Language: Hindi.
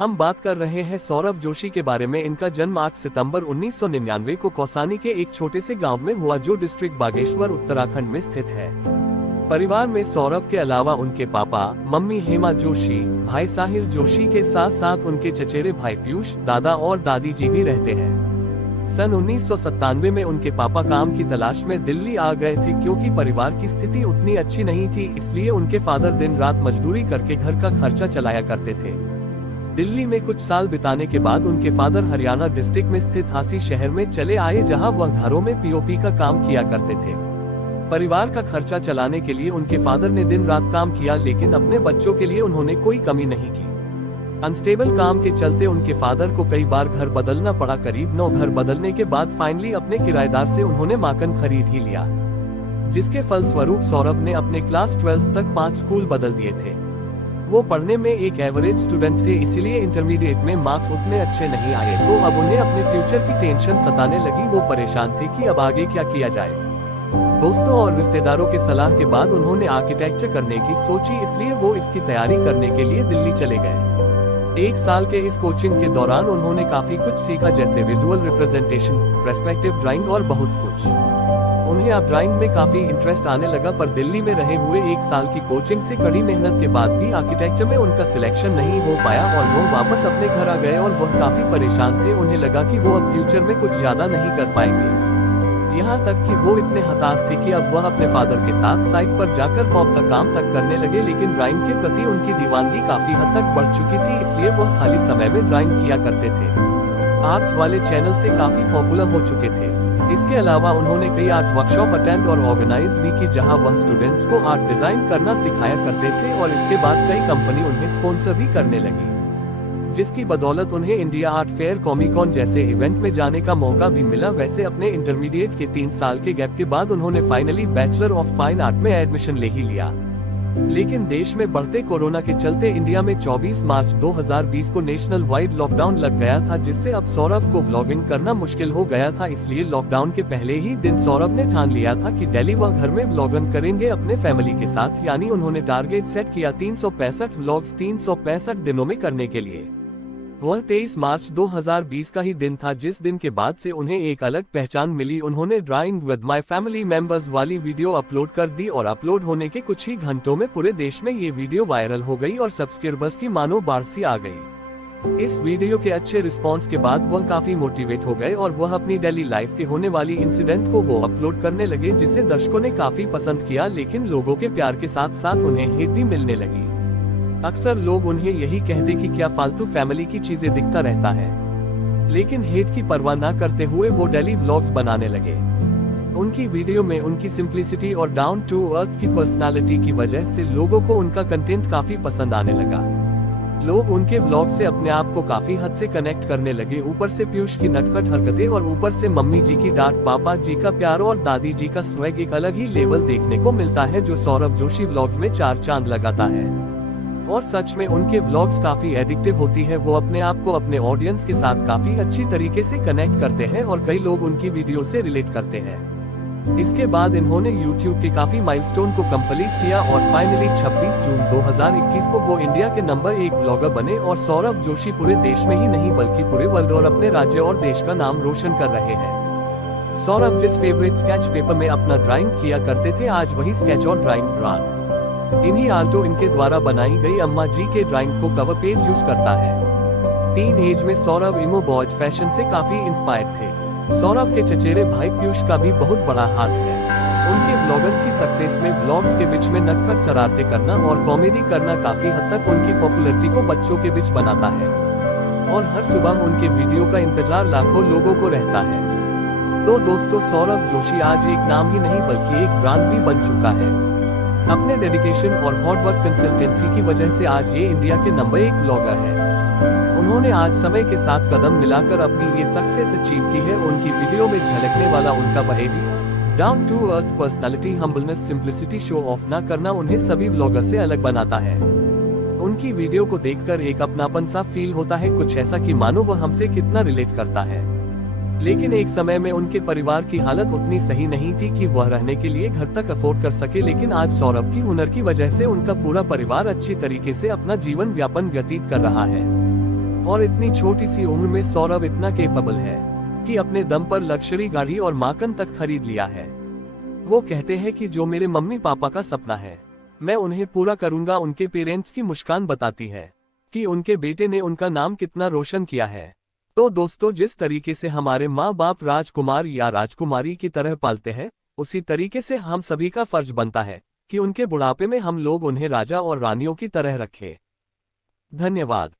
हम बात कर रहे हैं सौरभ जोशी के बारे में। इनका जन्म 8 सितंबर 1999 को कौसानी के एक छोटे से गांव में हुआ, जो डिस्ट्रिक्ट बागेश्वर उत्तराखंड में स्थित है। परिवार में सौरभ के अलावा उनके पापा, मम्मी हेमा जोशी, भाई साहिल जोशी के साथ साथ उनके चचेरे भाई पीयूष, दादा और दादी जी भी रहते हैं। सन 1997 में उनके पापा काम की तलाश में दिल्ली आ गए थे। क्योंकि परिवार की स्थिति उतनी अच्छी नहीं थी, इसलिए उनके फादर दिन रात मजदूरी करके घर का खर्चा चलाया करते थे। दिल्ली में कुछ साल बिताने के बाद उनके फादर हरियाणा डिस्ट्रिक्ट में स्थित हांसी शहर में चले आए, जहां वह घरों में पीओपी का काम किया करते थे। परिवार का खर्चा चलाने के लिए उनके फादर ने दिन रात काम किया, लेकिन अपने बच्चों के लिए उन्होंने कोई कमी नहीं की। अनस्टेबल काम के चलते उनके फादर को कई बार घर बदलना पड़ा। करीब 9 घर बदलने के बाद फाइनली अपने किराएदार से उन्होंने मकान खरीद ही लिया, जिसके फलस्वरूप सौरभ ने अपने क्लास 12 तक 5 स्कूल बदल दिए थे। वो पढ़ने में एक एवरेज स्टूडेंट थे, इसीलिए इंटरमीडिएट में मार्क्स उतने अच्छे नहीं आए, तो अब उन्हें अपने फ्यूचर की टेंशन सताने लगी। वो परेशान थे कि अब आगे क्या किया जाए। दोस्तों और रिश्तेदारों के सलाह के बाद उन्होंने आर्किटेक्चर करने की सोची, इसलिए वो इसकी तैयारी करने के लिए दिल्ली चले गए। 1 साल के इस कोचिंग के दौरान उन्होंने काफी कुछ सीखा, जैसे विजुअल रिप्रेजेंटेशन, पर्सपेक्टिव ड्राइंग और बहुत कुछ। उन्हें अब ड्राइंग में काफी इंटरेस्ट आने लगा, पर दिल्ली में रहे हुए 1 साल की कोचिंग से कड़ी मेहनत के बाद भी आर्किटेक्चर में उनका सिलेक्शन नहीं हो पाया और वो वापस अपने घर आ गए और वह काफी परेशान थे। उन्हें लगा कि वो अब फ्यूचर में कुछ ज्यादा नहीं कर पाएंगे। यहाँ तक कि वो इतने हताश थे कि अब वह अपने फादर के साथ साइट पर जाकर मॉब का काम तक करने लगे। लेकिन ड्राइंग के प्रति उनकी दीवानगी काफी हद तक बढ़ चुकी थी, इसलिए वह खाली समय में ड्राइंग किया करते थे। आर्ट्स वाले चैनल से काफी पॉपुलर हो चुके थे। इसके अलावा उन्होंने कई आर्ट वर्कशॉप अटेंड और ऑर्गेनाइज भी की, जहां वह स्टूडेंट्स को आर्ट डिजाइन करना सिखाया करते थे और इसके बाद कई कंपनी उन्हें स्पॉन्सर भी करने लगी, जिसकी बदौलत उन्हें इंडिया आर्ट फेयर, कॉमिकॉन जैसे इवेंट में जाने का मौका भी मिला। वैसे अपने इंटरमीडिएट के 3 साल के गैप के बाद उन्होंने finally bachelor of fine art में एडमिशन ले ही लिया। लेकिन देश में बढ़ते कोरोना के चलते इंडिया में 24 मार्च 2020 को नेशनल वाइड लॉकडाउन लग गया था, जिससे अब सौरभ को व्लॉगिंग करना मुश्किल हो गया था। इसलिए लॉकडाउन के पहले ही दिन सौरभ ने ठान लिया था कि दिल्ली वह घर में व्लॉगिंग करेंगे अपने फैमिली के साथ। यानी उन्होंने टारगेट सेट किया 365 व्लॉग्स 365 दिनों में करने के लिए। वह 23 मार्च 2020 का ही दिन था, जिस दिन के बाद से उन्हें एक अलग पहचान मिली। उन्होंने drawing with my family members वाली वीडियो अपलोड कर दी और अपलोड होने के कुछ ही घंटों में पूरे देश में ये वीडियो वायरल हो गई और सब्सक्राइबर्स की मानो बारिश आ गई। इस वीडियो के अच्छे रिस्पांस के बाद वह काफी मोटिवेट हो गए और वह अपनी डेली लाइफ के होने वाली इंसिडेंट को वो अपलोड करने लगे, जिसे दर्शकों ने काफी पसंद किया। लेकिन लोगों के प्यार के साथ साथ उन्हें हेट भी मिलने लगी। अक्सर लोग उन्हें यही कहते कि क्या फालतू फैमिली की चीजें दिखता रहता है, लेकिन हेट की परवाह न करते हुए वो डेली व्लॉग्स बनाने लगे। उनकी वीडियो में उनकी सिंप्लिसिटी और डाउन टू अर्थ की पर्सनालिटी की वजह से लोगों को उनका कंटेंट काफी पसंद आने लगा। लोग उनके व्लॉग से अपने आप को काफी हद से कनेक्ट करने लगे। ऊपर से पीयूष की नटखट हरकतें और ऊपर से मम्मी जी की डांट, पापा जी का प्यार और दादी जी का स्वैग एक अलग ही लेवल देखने को मिलता है, जो सौरभ जोशी व्लॉग्स में 4 चांद लगाता है। और सच में उनके व्लॉग्स काफी एडिक्टिव होती है। वो अपने आप को अपने ऑडियंस के साथ काफी अच्छी तरीके से कनेक्ट करते हैं और कई लोग उनकी वीडियो से रिलेट करते हैं। इसके बाद इन्होंने YouTube के काफी माइलस्टोन को कंप्लीट किया और फाइनली 26 जून 2021 को वो इंडिया के नंबर 1 ब्लॉगर बने। और सौरभ जोशी पूरे देश में ही नहीं बल्कि पूरे वर्ल्ड और अपने राज्य और देश का नाम रोशन कर रहे हैं। सौरभ जिस फेवरेट स्केच पेपर में अपना ड्राइंग किया करते थे, आज वही स्केच और ड्राइंग ब्रांड इन्हीं आल्टो इनके द्वारा बनाई गई अम्मा जी के ड्राइंग को कवर पेज यूज करता है। टीन एज में सौरभ इमो बॉयज फैशन से काफी इंस्पायर्ड थे। सौरभ के चचेरे भाई पीयूष का भी बहुत बड़ा हाथ है। उनके ब्लॉगर की सक्सेस में ब्लॉग्स के बीच में नटखट शरारतें करना और कॉमेडी करना काफी हद तक उनकी पॉपुलैरिटी को बच्चों के बीच बनाता है और हर सुबह उनके वीडियो का इंतजार लाखों लोगों को रहता है। तो दोस्तों, सौरभ जोशी आज एक नाम ही नहीं बल्कि एक ब्रांड भी बन चुका है। अपने डेडिकेशन और हार्ड वर्क कंसिस्टेंसी की वजह से आज ये इंडिया के नंबर 1 ब्लॉगर है। उन्होंने आज समय के साथ कदम मिलाकर अपनी ये सक्सेस अचीव की है। उनकी वीडियो में झलकने वाला उनका behaviour, down to earth personality, humbleness, simplicity, show off न करना उन्हें सभी ब्लॉगर से अलग बनाता है। उनकी वीडियो को देखकर एक अपनापन सा फील होता है, कुछ ऐसा कि मानो वह हमसे कितना रिलेट करता है। लेकिन एक समय में उनके परिवार की हालत उतनी सही नहीं थी कि वह रहने के लिए घर तक अफोर्ड कर सके। लेकिन आज सौरभ की हुनर की वजह से उनका पूरा परिवार अच्छी तरीके से अपना जीवन व्यापन व्यतीत कर रहा है। और इतनी छोटी सी उम्र में सौरभ इतना केपेबल है कि अपने दम पर लग्जरी गाड़ी और माकन तक खरीद लिया है। वो कहते हैं कि जो मेरे मम्मी पापा का सपना है मैं उन्हें पूरा करूंगा। उनके पेरेंट्स की मुस्कान बताती है कि उनके बेटे ने उनका नाम कितना रोशन किया है। तो दोस्तों, जिस तरीके से हमारे माँ बाप राजकुमार या राजकुमारी की तरह पालते हैं, उसी तरीके से हम सभी का फर्ज बनता है कि उनके बुढ़ापे में हम लोग उन्हें राजा और रानियों की तरह रखें। धन्यवाद।